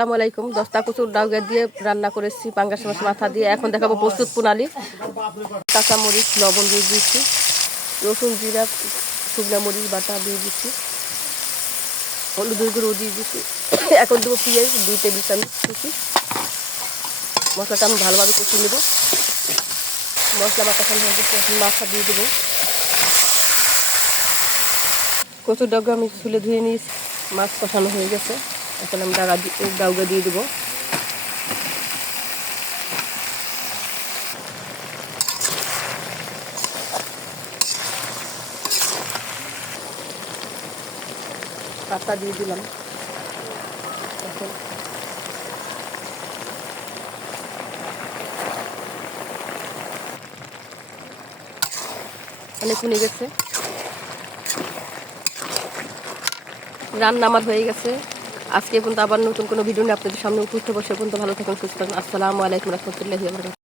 আসসালামু আলাইকুম। 10টা কচুর ডাউগা দিয়ে রান্না করেছি পাঙ্গাস মাছ মাথা দিয়ে। এখন দেখাবো প্রস্তুত প্রণালী। কাঁচামরিচ, লবণ দিয়ে দিচ্ছি, রসুন জিরা শুকনো মরিচ বাটা দিয়ে দিচ্ছি, হলুদের গুঁড়ো দিয়ে দিচ্ছি। এখন দেবো পেঁয়াজ 2 টেবিল চামচ দিচ্ছি। মশলাটা আমি ভালোভাবে কষিয়ে নেব। মশলা বাটা হয়ে গেছে, এখন মাথা দিয়ে দেবো। কচুর ডাউগা আমি ছুলে ধুয়ে নিয়েছি, মাছ কষানো হয়ে গেছে। এখন আমি ডাউগা দিয়ে দেবো। পাতা দিয়ে দিলাম। এখন অনেক কমে গেছে, রান্না আমার হয়ে গেছে। আজকে পর্যন্ত আবার নতুন কোনো ভিডিও নিয়ে আপনাদের সামনে উপস্থিত হবো। সে পর্যন্ত ভালো থাকুন, সুস্থ থাকুন। আসসালামু আলাইকুম রহমতুল্লাহি ওয়া বারাকাতুহু।